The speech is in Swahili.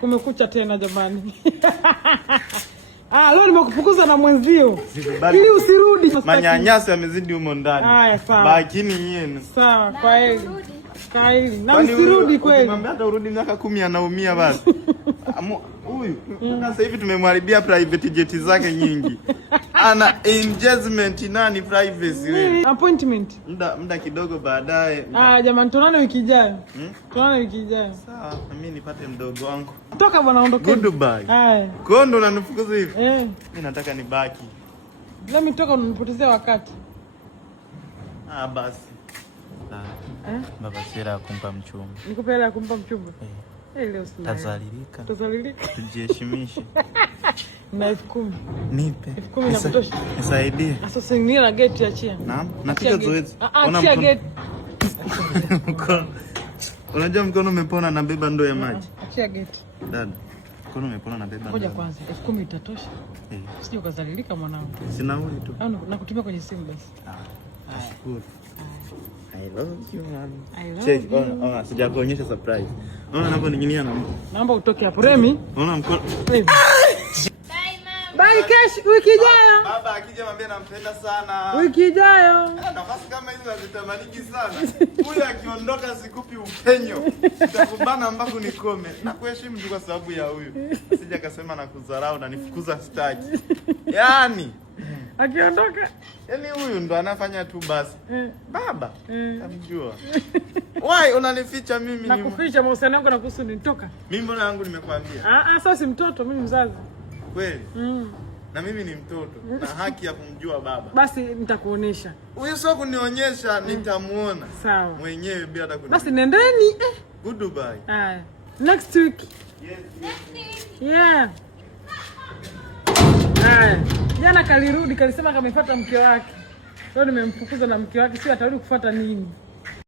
Kumekucha tena jamani. Leo nimekufukuza na mwenzio. Ili usirudi. Manyanyaso yamezidi humo ndani. Haya sawa. Lakini yenu. Sawa, kwa heri. Kaili. Na usirudi kweli. Mwambie hata urudi miaka 10 anaumia basi. Huyu sasa hivi tumemharibia private jet zake nyingi. Ana engagement nani privacy wewe? Appointment. Muda kidogo baadaye. Jamani tunaone wiki ijayo. Tunaone wiki ijayo. Sawa, na mimi nipate mdogo wangu. Toka bwana ondoka. Goodbye. Haya. Kondo unanifukuza hivi? Mimi nataka nibaki. Leo mitoka unanipotezea wakati. Basi. Baba sira kumpa mchumba. Nikupe hela ya kumpa mchumba? Leo sina. Tazalilika. Tujiheshimishe. Na 10,000. Nipe. 10,000 inakutosha. Nisaidie. Sasa singia na geti achia. Naam. Napiga zoezi. Achia geti. Unajua mkono umepona na beba ndoo ya maji. Achia geti. Dada. Mkono umepona na beba. Ngoja kwanza. 10,000 itatosha? Sio kazalilika mwanangu. Sina uli tu. Nakutumia kwenye simu basi. Nashukuru. I love you man. Check. Ona, sijakuonyesha surprise. Ona naomba ninginia na mko. Naomba utoke hapo Remi. Ona mkono. Bye cash wiki ijayo. Baba akija mwambie nampenda sana. Wiki ijayo. Nafasi kama hizo nazitamaniki sana. Huyu akiondoka sikupi upenyo. Nitakubana mpaka nikome. Nakuheshimu tu kwa sababu ya huyu. Sija akasema nakudharau na nifukuza staki. Yaani akiondoka huyu ndo anafanya tu basi. Baba, namjua. Why unanificha mimi? Nakuficha mahusiano yangu na kuhusu nitoka. Mimi mbona yangu nimekwambia? Sasa si mtoto, mimi mzazi. Kweli? Na mimi ni mtoto na haki ya kumjua baba. Basi nitakuonesha. Huyu sio kunionyesha, nitamuona. Sawa. Mwenyewe bila hata kunionyesha. Basi nendeni. Goodbye. Next week. Yes. Yeah. Jana kalirudi kalisema kamefuata mke wake. Leo nimemfukuza na mke wake, sio atarudi kufuata nini?